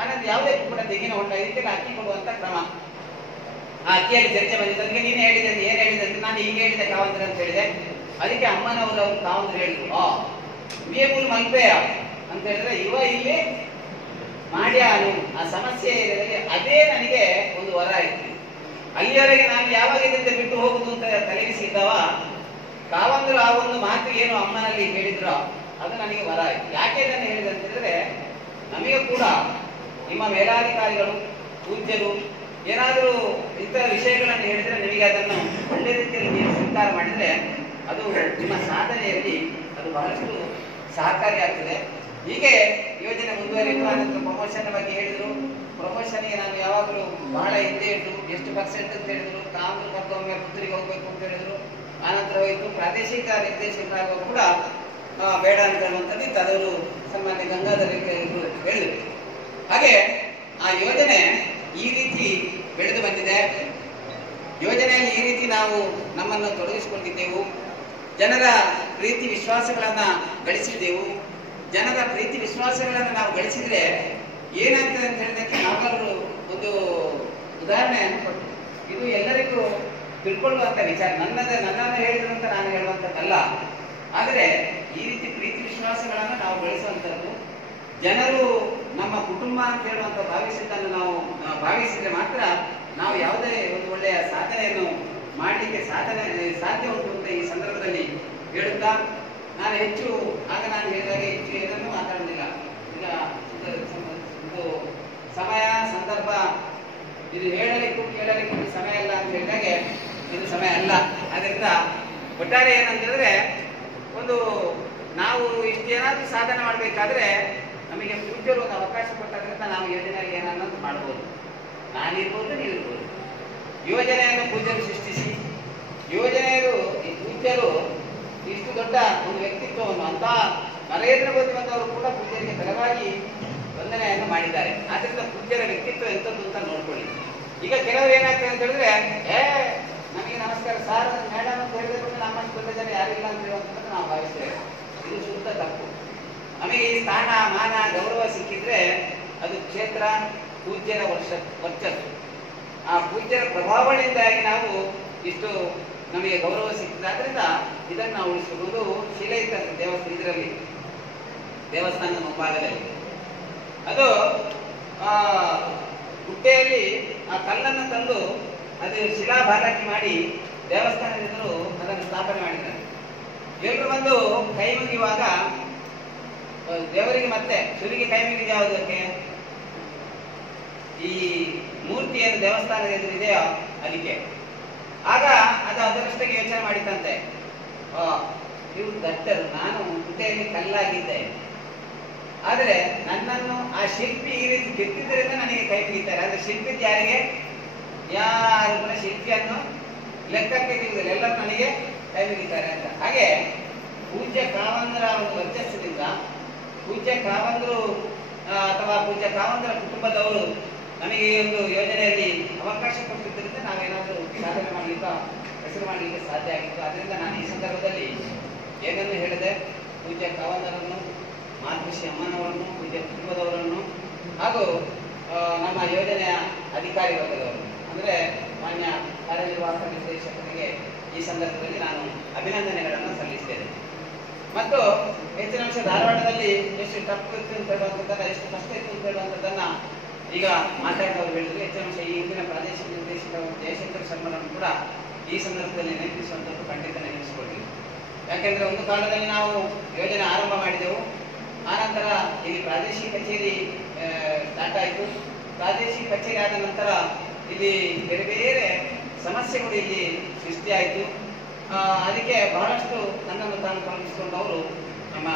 ಆನಂತರ ಯಾವುದೇ ಕೂಡ ತೆಂಗಿನ ಹೊಂಡ ಇದಕ್ಕೆಲ್ಲ ಅಕ್ಕಿ ಕೊಡುವಂತ ಕ್ರಮ. ಆ ಅಕ್ಕಿಯಲ್ಲಿ ಚರ್ಚೆ ಬಂದಿದ್ದು. ಅದಕ್ಕೆ ನೀನು ಹೇಳಿದೆ, ಏನ್ ಹೇಳಿದೆ ಅಂತ ನಾನು ಹೀಗೆ ಹೇಳಿದೆ ಕಾವಂದ್ರೆ ಅಂತ ಹೇಳಿದೆ. ಅದಕ್ಕೆ ಅಮ್ಮನವರು ಕಾವಂದ್ರೆ ಹೇಳಿದ್ರು, ಮೇಮೂಲ್ ಮಲ್ಪೆಯ ಅಂತ ಹೇಳಿದ್ರೆ ಇವ ಇಲ್ಲಿ ಮಾಡ್ಯಾನು ಆ ಸಮಸ್ಯೆ ಏರಿಯಾದಲ್ಲಿ ಅದೇ ನನಗೆ ಒಂದು ವರ ಆಯ್ತು. ಅಲ್ಲಿಯವರೆಗೆ ನಾನು ಯಾವಾಗ ಇದರಿಂದ ಬಿಟ್ಟು ಹೋಗುದು ಅಂತ ತಲೆಗಿಸಿದ್ದವ ಕಾವಂದ್ರು ಆ ಒಂದು ಮಾತು ಏನು ಅಮ್ಮನಲ್ಲಿ ಹೇಳಿದ್ರು ಅದು ನನಗೆ ವರ ಆಯ್ತು. ಯಾಕೆ ನಾನು ಹೇಳಿದೆ ಅಂತ ಹೇಳಿದ್ರೆ, ನಮಗೆ ಕೂಡ ನಿಮ್ಮ ಮೇಲಾಧಿಕಾರಿಗಳು ಪೂಜ್ಯರು ಏನಾದರೂ ಇಂತಹ ವಿಷಯಗಳನ್ನು ಹೇಳಿದ್ರೆ ನಿಮಗೆ ಅದನ್ನು ಒಳ್ಳೆ ರೀತಿಯಲ್ಲಿ ನೀವು ಸ್ವೀಕಾರ ಮಾಡಿದ್ರೆ ಅದು ನಿಮ್ಮ ಸಾಧನೆಯಲ್ಲಿ ಅದು ಬಹಳಷ್ಟು ಸಹಕಾರಿಯಾಗ್ತದೆ. ಹೀಗೆ ಯೋಜನೆ ಮುಂದುವರಿಯುವ. ನಂತರ ಪ್ರಮೋಷನ್ ಬಗ್ಗೆ ಹೇಳಿದ್ರು. ಪ್ರಮೋಷನ್ಗೆ ನಾನು ಯಾವಾಗಲೂ ಬಹಳ ಹಿಂದೆ ಇಟ್ಟು ಎಷ್ಟು % ಅಂತ ಹೇಳಿದ್ರು. ಕಾಂಗ್ರೆ ಮತ್ತೊಮ್ಮೆ ಪುತ್ತೂರಿಗೆ ಹೋಗ್ಬೇಕು ಅಂತ ಹೇಳಿದ್ರು. ಆನಂತರ ಹೋಯ್ತು ಪ್ರಾದೇಶಿಕ ನಿರ್ದೇಶಕರಾಗುವ ಕೂಡ ಬೇಡ ಅಂತ ಹೇಳುವಂಥದ್ದು ಇತ್ತು. ಅದವರು ಸನ್ಮಾನ್ಯ ಗಂಗಾಧರ್ ಹೇಳಿದ್ರು. ಹಾಗೆ ಆ ಯೋಜನೆ ಈ ರೀತಿ ಬೆಳೆದು ಬಂದಿದೆ. ಯೋಜನೆಯಲ್ಲಿ ಈ ರೀತಿ ನಾವು ನಮ್ಮನ್ನು ತೊಡಗಿಸಿಕೊಂಡಿದ್ದೆವು. ಜನರ ಪ್ರೀತಿ ವಿಶ್ವಾಸಗಳನ್ನ ಗಳಿಸಿದ್ದೆವು. ಜನರ ಪ್ರೀತಿ ವಿಶ್ವಾಸಗಳನ್ನು ನಾವು ಗಳಿಸಿದ್ರೆ ಏನಾಗ್ತದೆ ಅಂತ ಹೇಳಿದಕ್ಕೆ ನಾವೆಲ್ಲರೂ ಒಂದು ಉದಾಹರಣೆಯನ್ನು ಕೊಟ್ಟು, ಇದು ಎಲ್ಲರಿಗೂ ತಿಳ್ಕೊಳ್ಳುವಂತ ವಿಚಾರ. ನನ್ನನ್ನು ಹೇಳಿದ್ರು ಅಂತ ನಾನು ಹೇಳುವಂಥದ್ದಲ್ಲ. ಆದರೆ ಈ ರೀತಿ ಪ್ರೀತಿ ವಿಶ್ವಾಸಗಳನ್ನು ನಾವು ಬೆಳೆಸುವಂಥದ್ದು, ಜನರು ನಮ್ಮ ಕುಟುಂಬ ಅಂತ ಹೇಳುವಂತ ಭಾವಿಸಿದ್ದನ್ನು ನಾವು ಭಾವಿಸಿದ್ರೆ ಮಾತ್ರ ನಾವು ಯಾವುದೇ ಒಂದು ಒಳ್ಳೆಯ ಸಾಧನೆಯನ್ನು ಮಾಡಲಿಕ್ಕೆ ಸಾಧ್ಯ ಉಂಟು ಅಂತ ಈ ಸಂದರ್ಭದಲ್ಲಿ ಹೇಳುತ್ತಾ, ನಾನು ಹೆಚ್ಚು ಆಗ ನಾನು ಹೇಳಿದಾಗ ಹೆಚ್ಚು ಏನನ್ನು ಮಾತಾಡಲಿಲ್ಲ. ಈಗ ಇದು ಸಮಯ ಸಂದರ್ಭ ಇದು ಹೇಳಲಿಕ್ಕೂ ಕೇಳಲಿಕ್ಕೂ ಸಮಯ ಅಲ್ಲ ಅಂತ ಹೇಳಿದಾಗೆ ಇದು ಸಮಯ ಅಲ್ಲ. ಅದರಿಂದ ಒಟ್ಟಾರೆ ಏನಂತ ಹೇಳಿದ್ರೆ, ಒಂದು ನಾವು ಇಷ್ಟೇನಾದ್ರೂ ಸಾಧನೆ ಮಾಡಬೇಕಾದ್ರೆ ನಮಗೆ ಪೂಜ್ಯರು ಒಂದು ಅವಕಾಶ ಕೊಟ್ಟದ್ರಿಂದ ನಾವು ಯೋಜನೆಯಲ್ಲಿ ಏನನ್ನೋದು ಮಾಡ್ಬೋದು. ನಾನಿರ್ಬೋದು, ನೀವಿರ್ಬೋದು. ಯೋಜನೆಯನ್ನು ಪೂಜ್ಯರು ಸೃಷ್ಟಿಸಿ ಯೋಜನೆಯರು ಈ ಪೂಜ್ಯರು ಇಷ್ಟು ದೊಡ್ಡ ಒಂದು ವ್ಯಕ್ತಿತ್ವವನ್ನು ಅಂತ ನರೇಂದ್ರ ಮೋದಿ ಬಂದವರು ಕೂಡ ಪೂಜ್ಯರಿಗೆ ಬಲವಾಗಿ ವಂದನೆಯನ್ನು ಮಾಡಿದ್ದಾರೆ. ಆದ್ರಿಂದ ಪೂಜ್ಯರ ವ್ಯಕ್ತಿತ್ವ ಎಂಥದ್ದು ಅಂತ ನೋಡ್ಕೊಳ್ಳಿ. ಈಗ ಕೆಲವರು ಏನಾಗ್ತದೆ ಅಂತ ಹೇಳಿದ್ರೆ, ನಮಗೆ ನಮಸ್ಕಾರ ಸಾರ್ ಮೇಡಮ್ ಅಂತ ಹೇಳಿದ್ರೆ ನಮ್ಮಷ್ಟು ದೊಡ್ಡ ಜನ ಯಾರಿಲ್ಲ ಅಂತ ಹೇಳುವಂಥದ್ದು ನಾವು ಭಾವಿಸ್ತೇವೆ. ಇದು ಶುದ್ಧ ತಪ್ಪು. ನಮಗೆ ಈ ಸ್ಥಾನ ಮಾನ ಗೌರವ ಸಿಕ್ಕಿದ್ರೆ ಅದು ಕ್ಷೇತ್ರ ಪೂಜ್ಯರ ವರ್ಚಸ್ಸು. ಆ ಪೂಜ್ಯರ ಪ್ರಭಾವಗಳಿಂದಾಗಿ ನಾವು ಇಷ್ಟು ನಮಗೆ ಗೌರವ ಸಿಗ್ತದೆ. ಆದ್ರಿಂದ ಇದನ್ನು ನಾವು ಉಳಿಸುವುದು. ಶಿಲೆ ಇತ್ತಂತೆ ಇದರಲ್ಲಿ ದೇವಸ್ಥಾನದ ಮುಂಭಾಗದಲ್ಲಿ, ಅದು ಗುಡ್ಡೆಯಲ್ಲಿ ಆ ಕಲ್ಲನ್ನು ತಂದು ಅದು ಶಿಲಾಭಾರಕಿ ಮಾಡಿ ದೇವಸ್ಥಾನದಿಂದಲೂ ಅದನ್ನು ಸ್ಥಾಪನೆ ಮಾಡಿದ್ದಾರೆ. ಎಲ್ಲರೂ ಬಂದು ಕೈ ಮುಗಿಯುವಾಗ ದೇವರಿಗೆ ಮತ್ತೆ ಶುರಿಗೆ ಕೈ ಮುಗಿದ ಯಾವುದಕ್ಕೆ? ಈ ಮೂರ್ತಿಯನ್ನು ದೇವಸ್ಥಾನದ ಎದುರಿದೆಯೋ ಅದಕ್ಕೆ. ಆಗ ಅದು ಅದರಷ್ಟಾಗಿ ಯೋಚನೆ ಮಾಡಿತಂತೆ, ಇವು ದಟ್ಟರು, ನಾನು ಗುಡ್ಡೆಯಲ್ಲಿ ಕಲ್ಲಾಗಿದ್ದೆ, ಆದರೆ ನನ್ನನ್ನು ಆ ಶಿಲ್ಪಿ ಈ ರೀತಿ ಕೆತ್ತಿದ್ರಿಂದ ನನಗೆ ಕೈ ಮುಗಿತಾರೆ. ಆದ್ರೆ ಶಿಲ್ಪಿದ್ ಯಾರಿಗೆ? ಯಾರು ಕೂಡ ಶಿಲ್ಪಿಯನ್ನು ಲೆಕ್ಕಕ್ಕೆ ತೆಗೆದಿಲ್ಲ, ಎಲ್ಲರೂ ನನಗೆ ಕೈ ಮುಗಿತಾರೆ ಅಂತ. ಹಾಗೆ ಪೂಜ್ಯ ಕಾವಂದರ ಒಂದು ವರ್ಚಸ್ಸದಿಂದ ಪೂಜ್ಯ ಕಾವಂದರು ಅಥವಾ ಪೂಜ್ಯ ಕಾವಂದರ ಕುಟುಂಬದವರು ನಮಗೆ ಈ ಒಂದು ಯೋಜನೆಯಲ್ಲಿ ಅವಕಾಶ ಕೊಟ್ಟಿದ್ದರಿಂದ ನಾವೇನಾದರೂ ಸಾಧನೆ ಮಾಡಲಿಕ್ಕೆ ಹೆಸರು ಮಾಡಲಿಕ್ಕೆ ಸಾಧ್ಯ ಆಗಿತ್ತು. ಅದರಿಂದ ನಾನು ಈ ಸಂದರ್ಭದಲ್ಲಿ ಏನನ್ನು ಹೇಳಿದೆ, ಪೂಜ್ಯ ಕಾವಂದರನ್ನು, ಮಾತೃಶ್ರೀ ಅಮ್ಮನವರನ್ನು, ಪೂಜ್ಯ ಕುಟುಂಬದವರನ್ನು ಹಾಗೂ ನಮ್ಮ ಯೋಜನೆಯ ಅಧಿಕಾರಿ ವರ್ಗದವರು ಅಂದರೆ ಮಾನ್ಯ ಕಾರ್ಯನಿರ್ವಾಹಕ ನಿರ್ದೇಶಕರಿಗೆ ಈ ಸಂದರ್ಭದಲ್ಲಿ ನಾನು ಅಭಿನಂದನೆಗಳನ್ನು ಸಲ್ಲಿಸ್ತೇನೆ. ಮತ್ತು ಹೆಚ್ಚಿನ ಅಂಶ ಧಾರವಾಡದಲ್ಲಿ ಎಷ್ಟು ತಪ್ಪು ಇತ್ತು ಅಂತ ಹೇಳುವಂಥದ್ದನ್ನ, ಎಷ್ಟು ಕಷ್ಟ ಇತ್ತು ಅಂತ ಹೇಳುವಂಥದ್ದನ್ನ ಈಗ ಮಾತಾಡಿದವರು ಹೇಳಿದ್ರು. ಹೆಚ್ಚಿನ ಅಂಶ ಈ ಹಿಂದಿನ ಪ್ರಾದೇಶಿಕ ನಿರ್ದೇಶಕ ಜಯಶಂಕರ್ ಶರ್ಮರನ್ನು ಕೂಡ ಈ ಸಂದರ್ಭದಲ್ಲಿ ನೆನಪಿಸುವಂಥದ್ದು ಖಂಡಿತ ನೆನಪಿಸಿಕೊಳ್ಳಿ. ಯಾಕೆಂದ್ರೆ ಒಂದು ಕಾಲದಲ್ಲಿ ನಾವು ಯೋಜನೆ ಆರಂಭ ಮಾಡಿದೆವು. ಆನಂತರ ಇಲ್ಲಿ ಪ್ರಾದೇಶಿಕ ಕಚೇರಿ ಸ್ಟಾರ್ಟ್ ಆಯಿತು. ಪ್ರಾದೇಶಿಕ ಕಚೇರಿ ಆದ ನಂತರ ಇಲ್ಲಿ ಬೇರೆ ಬೇರೆ ಸಮಸ್ಯೆಗಳು ಇಲ್ಲಿ ಸೃಷ್ಟಿಯಾಯಿತು. ಅದಕ್ಕೆ ಬಹಳಷ್ಟು ನನ್ನನ್ನು ತಾನು ತೊಡಗಿಸಿಕೊಂಡವರು ನಮ್ಮ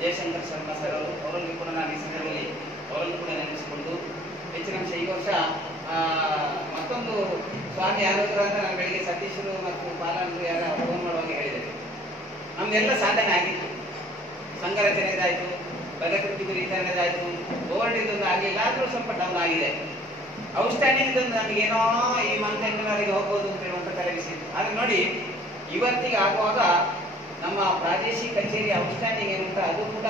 ಜಯಶಂಕರ್ ಶರ್ಮಾ ಸರ್ ಅವರು. ಅವರಲ್ಲಿ ಕೂಡ ನಾನು ಈ ಸಂದರ್ಭದಲ್ಲಿ ಅವರನ್ನು ಕೂಡ ನೆನಪಿಸಿಕೊಂಡು ಹೆಚ್ಚಿನ ಅಂಶ ಈ ವರ್ಷ ಮತ್ತೊಂದು ಸ್ವಾಮಿ ಆರೋಗ್ಯ ಅಂತ ನಾನು ಬೆಳಿಗ್ಗೆ ಸತೀಶರು ಮತ್ತು ಪಾಲನರು ಯಾರ ಫೋನ್ ಮಾಡುವಾಗ ಹೇಳಿದರು. ನಮ್ದೆಲ್ಲ ಸಾಧನೆ ಆಗಿತ್ತು. ಸಂಘ ರಚನೆದಾಯಿತು, ಬದಕೃತಿ ವಿತರಣೆದಾಯಿತು, ಬೋರ್ಡ್ ಇದೊಂದು ಆಗಲಿಲ್ಲ, ಆದರೂ ಸ್ವಲ್ಪ ಡೌನ್ ಆಗಿದೆ. ಔಟ್ಸ್ಟ್ಯಾಂಡಿಂಗ್ ಇದೊಂದು ನಮಗೇನೋ ಈ ಮಂತ್ ಎಂಟುವರೆಗೆ ಹೋಗ್ಬೋದು ಅಂತ ಹೇಳುವಂಥ ಕಲಗಿಸಿತ್ತು. ಆದ್ರೆ ನೋಡಿ, ಇವತ್ತಿಗೆ ಆಗುವಾಗ ನಮ್ಮ ಪ್ರಾದೇಶಿಕ ಕಚೇರಿ ಔಟ್ಸ್ಟ್ಯಾಂಡಿಂಗ್ ಏನುಂಟ ಅದು ಕೂಡ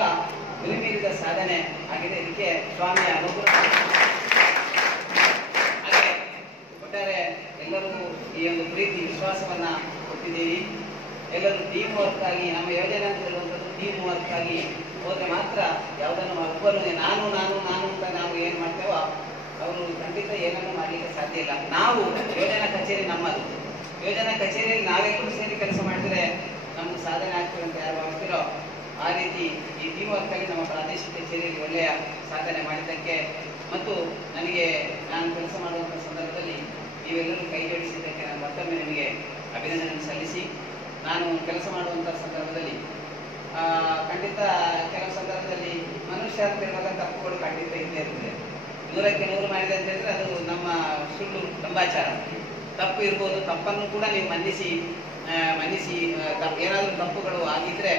ಗುರಿಮೀರಿದ ಸಾಧನೆ ಆಗಿದೆ. ಇದಕ್ಕೆ ಸ್ವಾಮಿಯ ಅನುಗ್ರಹ. ಹಾಗೆ ಒಟ್ಟಾರೆ ಎಲ್ಲರೂ ಈ ಒಂದು ಪ್ರೀತಿ ವಿಶ್ವಾಸವನ್ನ ಕೊಟ್ಟಿದ್ದೀವಿ. ಎಲ್ಲರೂ ಟೀಮ್ ವರ್ಕ್ ಆಗಿ, ನಮ್ಮ ಯೋಜನೆ ಅಂತ ಹೇಳುವಂಥದ್ದು ಟೀಮ್ ವರ್ಕ್ ಆಗಿ ಹೋದ್ರೆ ಮಾತ್ರ ಯಾವುದನ್ನು ಒಬ್ಬರು ನಾನು ನಾನು ನಾನು ಅಂತ ನಾವು ಏನು ಮಾಡ್ತೇವೋ ಅವರು ಖಂಡಿತ ಏನನ್ನು ಮಾಡಲಿಕ್ಕೆ ಸಾಧ್ಯ ಇಲ್ಲ. ನಾವು ಯೋಜನಾ ಕಚೇರಿ ನಮ್ಮದು. ಯೋಜನಾ ಕಚೇರಿಯಲ್ಲಿ ನಾವೆಲ್ಲರೂ ಸೇರಿ ಕೆಲಸ ಮಾಡಿದ್ರೆ ನಮ್ದು ಸಾಧನೆ ಆಗ್ತದೆ ಅಂತ ಯಾರು ಭಾವಿಸ್ತೀರೋ ಆ ರೀತಿ ಈ ಟೀಮ್ ವರ್ಕ್ ಆಗಿ ನಮ್ಮ ಪ್ರಾದೇಶಿಕ ಕಚೇರಿಯಲ್ಲಿ ಒಳ್ಳೆಯ ಸಾಧನೆ ಮಾಡಿದ್ದಕ್ಕೆ ಮತ್ತು ನನಗೆ ನಾನು ಕೆಲಸ ಮಾಡುವಂಥ ಸಂದರ್ಭದಲ್ಲಿ ನೀವೆಲ್ಲರೂ ಕೈ ಜೋಡಿಸಿದ್ದಕ್ಕೆ ನಾನು ಮತ್ತೊಮ್ಮೆ ನಿಮಗೆ ಅಭಿನಂದನೆ ಸಲ್ಲಿಸಿ, ನಾನು ಕೆಲಸ ಮಾಡುವಂಥ ಸಂದರ್ಭದಲ್ಲಿ ಖಂಡಿತ ಕೆಲವು ಸಂದರ್ಭದಲ್ಲಿ ಮನುಷ್ಯ ಅಂತ ಹೇಳುವಾಗ ತಪ್ಪುಗಳು ಖಂಡಿತ ಇದ್ದೇ ಇರ್ತದೆ. 100ಕ್ಕೆ 100 ಮಾಡಿದೆ ಅಂತ ಹೇಳಿದ್ರೆ ಅದು ನಮ್ಮ ಸುಳ್ಳು ದಂಬಾಚಾರ. ತಪ್ಪು ಇರ್ಬೋದು, ತಪ್ಪನ್ನು ಕೂಡ ನೀವು ಮನ್ನಿಸಿ ಏನಾದರೂ ತಪ್ಪುಗಳು ಆಗಿದ್ರೆ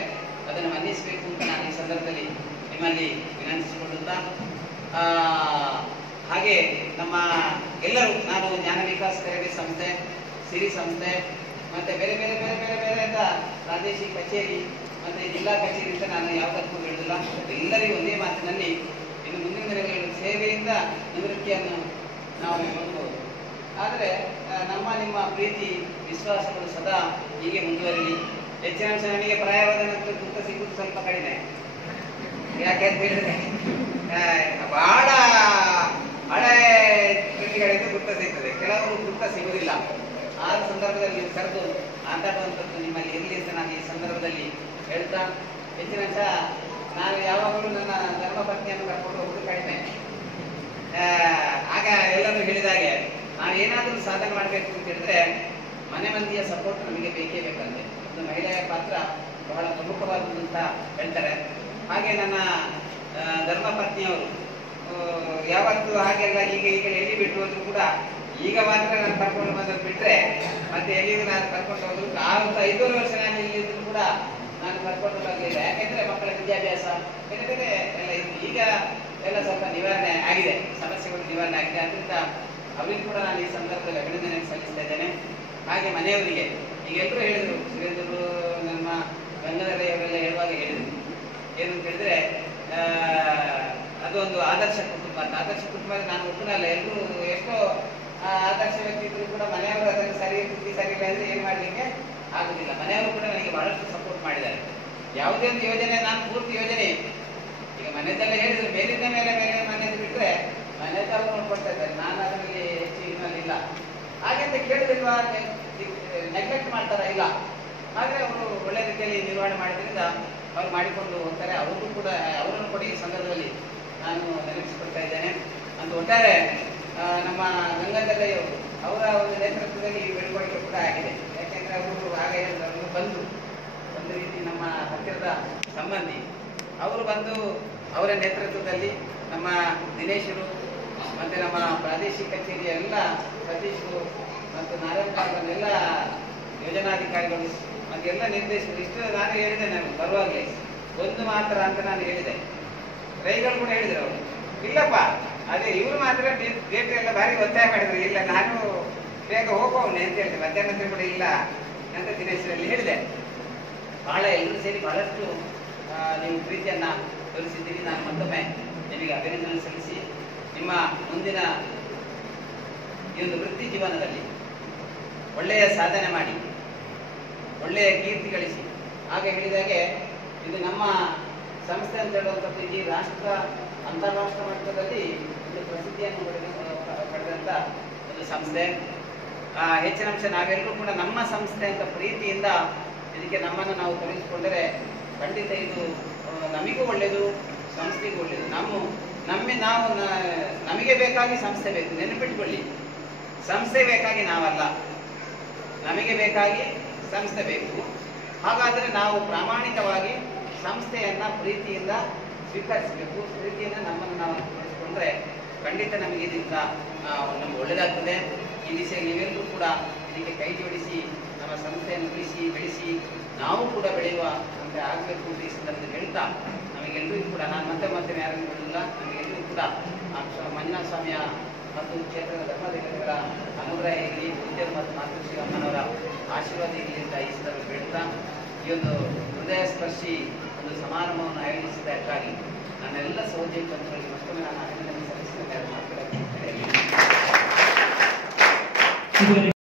ಅದನ್ನು ಮನ್ನಿಸಬೇಕು ಅಂತ ನಾನು ಈ ಸಂದರ್ಭದಲ್ಲಿ ನಿಮ್ಮಲ್ಲಿ ವಿನಂತಿಸಿಕೊಳ್ಳುತ್ತಾ, ಹಾಗೆ ನಮ್ಮ ಎಲ್ಲರೂ, ನಾನು ಜ್ಞಾನ ವಿಕಾಸ ತರಬೇತಿ ಸಂಸ್ಥೆ, ಸಿರಿ ಸಂಸ್ಥೆ, ಮತ್ತೆ ಬೇರೆ ಬೇರೆ ಬೇರೆ ಬೇರೆ ಬೇರೆ ಅಂತ ಪ್ರಾದೇಶಿಕ ಕಚೇರಿ ಮತ್ತೆ ಜಿಲ್ಲಾ ಕಚೇರಿ ಅಂತ ನಾನು ಯಾವುದಕ್ಕೂ ಹೇಳುವುದಿಲ್ಲ. ಎಲ್ಲರಿಗೂ ಒಂದೇ ಮಾತಿನಲ್ಲಿ ಇನ್ನು ಮುಂದಿನ ದಿನಗಳಲ್ಲಿ ಸೇವೆಯಿಂದ ನಿವೃತ್ತಿಯನ್ನು ನಾವು ನೋಡಬಹುದು. ಆದರೆ ನಮ್ಮ ನಿಮ್ಮ ಪ್ರೀತಿ ವಿಶ್ವಾಸಗಳು ಸದಾ ಹೀಗೆ ಮುಂದುವರಿಲಿ. ಹೆಚ್ಚಿನ ಅಂಶ ನನಗೆ ಪ್ರಾಯವಾದ ನಂತರ ದುಃಖ ಸಿಗುವುದು ಸ್ವಲ್ಪ ಕಡಿಮೆ. ಯಾಕೆ ಅಂತ ಹೇಳಿದ್ರೆ ಬಹಳ ಹಳೆ ಕೃತಿಗಳಿಂದ ದುಃಖ ಸಿಗ್ತದೆ, ಕೆಲವರು ದುಃಖ ಸಿಗುವುದಿಲ್ಲ. ಆ ಸಂದರ್ಭದಲ್ಲಿ ನೀವು ಕರೆದು ಮಾತಾಡುವಂಥದ್ದು ನಿಮ್ಮಲ್ಲಿ ಇರಲಿ ಅಂತ ನಾನು ಈ ಸಂದರ್ಭದಲ್ಲಿ ಹೇಳ್ತಾ, ಹೆಚ್ಚಿನ ಅಂಶ ನಾನು ಯಾವಾಗಲೂ ನನ್ನ ಧರ್ಮಪತ್ನಿಯನ್ನು ಕರ್ಕೊಂಡು ಹೋಗುವುದು ಕಡಿಮೆ. ಆಗ ಎಲ್ಲರೂ ಹೇಳಿದಾಗೆ ನಾವು ಏನಾದರೂ ಸಾಧನೆ ಮಾಡಬೇಕು ಅಂತ ಹೇಳಿದ್ರೆ ಮನೆ ಮಂದಿಯ ಸಪೋರ್ಟ್ ನಮಗೆ ಬೇಕೇ ಬೇಕಂತೆ. ಒಂದು ಮಹಿಳೆಯ ಪಾತ್ರ ಬಹಳ ಪ್ರಮುಖವಾದದ್ದು ಅಂತ ಹೇಳ್ತಾರೆ. ಹಾಗೆ ನನ್ನ ಧರ್ಮಪತ್ನಿಯವರು ಯಾವತ್ತೂ ಹಾಗೆಲ್ಲ ಈಗ ಎಲ್ಲಿ ಬಿಟ್ಟು ಹೋದ್ರು ಕೂಡ ಈಗ ಮಾತ್ರ ನಾನು ಕರ್ಕೊಂಡು ಬಂದದ್ದು ಬಿಟ್ರೆ ಮತ್ತೆ ಎಲ್ಲಿಗೂ ನಾನು ಕರ್ಕೊಂಡು ಹೋದ್ರು 5 ವರ್ಷ ನಾನು ಇಲ್ಲಿದ್ರು ಕೂಡ ನಾನು ಕರ್ಕೊಂಡು ಹೋಗಲಿಲ್ಲ. ಯಾಕೆಂದ್ರೆ ಮಕ್ಕಳ ವಿದ್ಯಾಭ್ಯಾಸ ಬೇರೆ ಬೇರೆ ಎಲ್ಲ ಇತ್ತು. ಈಗ ಎಲ್ಲ ಸ್ವಲ್ಪ ನಿವಾರಣೆ ಆಗಿದೆ, ಸಮಸ್ಯೆಗಳು ನಿವಾರಣೆ ಆಗಿದೆ. ಅದರಿಂದ ಅವರಿಗೂ ಕೂಡ ನಾನು ಈ ಸಂದರ್ಭದಲ್ಲಿ ಅಭಿನಂದನೆ ಸಲ್ಲಿಸ್ತಾ ಇದ್ದೇನೆ. ಹಾಗೆ ಮನೆಯವರಿಗೆ ಈಗ ಎಲ್ಲರೂ ಹೇಳಿದ್ರು, ಸುರೇಂದ್ರರು, ನಮ್ಮ ಗಂಗಾಧರಯ್ಯವರೆಲ್ಲ ಹೇಳುವಾಗ ಹೇಳಿದ್ರು ಏನು ಅಂತ ಹೇಳಿದ್ರೆ ಅದೊಂದು ಆದರ್ಶ ಕುಟುಂಬ ಅಂತ. ಆದರ್ಶ ಕುಟುಂಬ ನಾನು ಒಪ್ಪನಲ್ಲ. ಎಲ್ಲರೂ ಎಷ್ಟೋ ಆದರ್ಶ ವ್ಯಕ್ತಿ ಇದ್ರು ಕೂಡ ಮನೆಯವರು ಅದನ್ನು ಸರಿ ಬುದ್ಧಿ ಸರಿ ಇಲ್ಲ ಅಂದ್ರೆ ಏನು ಮಾಡ್ಲಿಕ್ಕೆ ಆಗುದಿಲ್ಲ. ಮನೆಯವರು ಕೂಡ ನನಗೆ ಬಹಳಷ್ಟು ಸಪೋರ್ಟ್ ಮಾಡಿದ್ದಾರೆ. ಯಾವುದೇ ಒಂದು ಯೋಜನೆ ನಾನು ಪೂರ್ತಿ ಯೋಜನೆ ಈಗ ಮನೆಯದೆಲ್ಲ ಹೇಳಿದ್ರು, ಮೇಲಿಂದ ಮೇಲೆ ಮನೆಯದು ಬಿಟ್ರೆ ಮನೆಯದ್ದು ಅವರು ನೋಡ್ಕೊಳ್ತಾ ಇದ್ದಾರೆ. ನಾನು ಅದರಲ್ಲಿ ಹೆಚ್ಚು ಇನ್ನಲ್ಲಿಲ್ಲ. ಹಾಗೆಂತ ಕೇಳುದಿಲ್ವಾ, ನೆಗ್ಲೆಕ್ಟ್ ಮಾಡ್ತಾರ? ಇಲ್ಲ. ಆದರೆ ಅವರು ಒಳ್ಳೆ ರೀತಿಯಲ್ಲಿ ನಿರ್ವಹಣೆ ಮಾಡಿದ್ರಿಂದ ಅವ್ರು ಮಾಡಿಕೊಂಡು ಹೋಗ್ತಾರೆ. ಅವರನ್ನು ಕೂಡ ಈ ಸಂದರ್ಭದಲ್ಲಿ ನಾನು ನೆನಪಿಸಿಕೊಳ್ತಾ ಇದ್ದೇನೆ. ಅಂತ ಒಟ್ಟಾರೆ ನಮ್ಮ ಗಂಗಾಧರಯ್ಯವರು ಅವರ ಒಂದು ನೇತೃತ್ವದಲ್ಲಿ ಈ ಬೆಳವಣಿಗೆ ಕೂಡ ಆಗಿದೆ. ಯಾಕೆಂದ್ರೆ ಅವರು ಆಗ ಅವರು ಬಂದು ಒಂದು ರೀತಿ ನಮ್ಮ ಹತ್ತಿರದ ಸಂಬಂಧಿ ಅವರು ಬಂದು ಅವರ ನೇತೃತ್ವದಲ್ಲಿ ನಮ್ಮ ದಿನೇಶರು ಮತ್ತೆ ನಮ್ಮ ಪ್ರಾದೇಶಿಕ ಕಚೇರಿಯ ಎಲ್ಲ ಸತೀಶರು ಮತ್ತು ನಾರಾಯಣ ಎಲ್ಲ ಯೋಜನಾಧಿಕಾರಿಗಳು ಮತ್ತೆಲ್ಲ ನಿರ್ದೇಶಕರು ಇಷ್ಟು ನಾನು ಹೇಳಿದೆ. ನಾನು ಬರುವಾಗಲೇ ಒಂದು ಮಾತ್ರ ಅಂತ ನಾನು ಹೇಳಿದೆ. ರೈಗಳು ಕೂಡ ಹೇಳಿದ್ರು ಅವರು ಇಲ್ಲಪ್ಪ, ಅದೇ ಇವರು ಮಾತ್ರ ಡೇಟ್ ಎಲ್ಲ ಭಾರಿ ಒತ್ತಾಯ ಮಾಡಿದ್ರು. ಇಲ್ಲ, ನಾನು ಬೇಗ ಹೋಗೋವನೆ ಅಂತ ಹೇಳಿದೆ. ಮಧ್ಯಾಹ್ನ ಕೂಡ ಇಲ್ಲ ಅಂತ ದಿನೇಶರಲ್ಲಿ ಹೇಳಿದೆ. ಬಹಳ ಎಲ್ಲರೂ ಸೇರಿ ಬಹಳಷ್ಟು ನೀವು ಪ್ರೀತಿಯನ್ನ ತೋರಿಸಿದ್ದೀರಿ. ನಾನು ಮತ್ತೊಮ್ಮೆ ನಿಮಗೆ ಅಭಿನಂದನೆ ಸಲ್ಲಿಸಿ ನಿಮ್ಮ ಮುಂದಿನ ಈ ಒಂದು ವೃತ್ತಿ ಜೀವನದಲ್ಲಿ ಒಳ್ಳೆಯ ಸಾಧನೆ ಮಾಡಿ ಒಳ್ಳೆಯ ಕೀರ್ತಿ ಗಳಿಸಿ. ಹಾಗೆ ಹೇಳಿದಾಗೆ ಇದು ನಮ್ಮ ಸಂಸ್ಥೆ ಅಂತ ಹೇಳುವಂಥದ್ದು ಇಡೀ ರಾಷ್ಟ್ರ ಅಂತಾರಾಷ್ಟ್ರ ಮಟ್ಟದಲ್ಲಿ ಒಂದು ಪ್ರಸಿದ್ಧಿಯನ್ನು ಪಡೆದಂಥ ಒಂದು ಸಂಸ್ಥೆ. ಹೆಚ್ಚಿನ ಅಂಶ ನಾವೆಲ್ಲರೂ ಕೂಡ ನಮ್ಮ ಸಂಸ್ಥೆ ಅಂತ ಪ್ರೀತಿಯಿಂದ ಇದಕ್ಕೆ ನಮ್ಮನ್ನು ನಾವು ತೊಡಗಿಸಿಕೊಂಡರೆ ಖಂಡಿತ ಇದು ನಮಗೂ ಒಳ್ಳೆಯದು, ಸಂಸ್ಥೆಗೂ ಒಳ್ಳೆಯದು. ನಮಗೆ ಬೇಕಾಗಿ ಸಂಸ್ಥೆ ಬೇಕು, ನೆನಪಿಟ್ಕೊಳ್ಳಿ. ಸಂಸ್ಥೆ ಬೇಕಾಗಿ ನಾವಲ್ಲ, ನಮಗೆ ಬೇಕಾಗಿ ಸಂಸ್ಥೆ ಬೇಕು. ಹಾಗಾದರೆ ನಾವು ಪ್ರಾಮಾಣಿಕವಾಗಿ ಸಂಸ್ಥೆಯನ್ನ ಪ್ರೀತಿಯಿಂದ ಸ್ವೀಕರಿಸಬೇಕು. ಪ್ರೀತಿಯಿಂದ ನಮ್ಮನ್ನು ನಾವು ತೊಡಗಿಸಿಕೊಂಡ್ರೆ ಖಂಡಿತ ನಮಗೆ ಇದರಿಂದ ನಮ್ಗೆ ಒಳ್ಳೆಯದಾಗ್ತದೆ. ಈ ದಿಸೆಯಲ್ಲಿ ನೀವೆಲ್ಲರೂ ಕೂಡ ಇದಕ್ಕೆ ಕೈ ಜೋಡಿಸಿ ನಮ್ಮ ಸಂಸ್ಥೆಯನ್ನು ಬೆಳೆಸಿ ನಾವು ಕೂಡ ಬೆಳೆಯುವ ಅಂತ ಆಗಬೇಕು ಅಂತ ಈ ಸಂದರ್ಭದಲ್ಲಿ ಹೇಳ್ತಾ, ನಮಗೆಲ್ಲರಿಗೂ ಕೂಡ ನಾನು ಮತ್ತೆ ಯಾರಿಗೂ ಹೇಳಲಿಲ್ಲ, ನಮಗೆಲ್ಲರಿಗೂ ಕೂಡ ಮಂಜುನಾಥ ಸ್ವಾಮಿಯ ಮತ್ತು ಕ್ಷೇತ್ರದ ಧರ್ಮಾಧಿಕಾರಿಗಳ ಅನುಗ್ರಹ ಇರಲಿ, ಗುರುದೇವರು ಮತ್ತು ಮಾತೃಶ್ರೀ ಅಮ್ಮನವರ ಆಶೀರ್ವಾದ ಇರಲಿ ಅಂತ ಈ ಸಂದರ್ಭದಲ್ಲಿ ಹೇಳ್ತಾ, ಈ ಒಂದು ಹೃದಯ ಸ್ಪರ್ಶಿ ಒಂದು ಸಮಾರಂಭವನ್ನು ಆಯೋಜಿಸಿದ್ದಕ್ಕಾಗಿ ನನ್ನೆಲ್ಲ ಸಹೋದ್ಯೋಗಿ ಬಂಧುಗಳಿಗೆ ಮತ್ತೊಮ್ಮೆ ನಾನು ಅಭಿನಂದನೆ ಸಲ್ಲಿಸುತ್ತೇನೆ.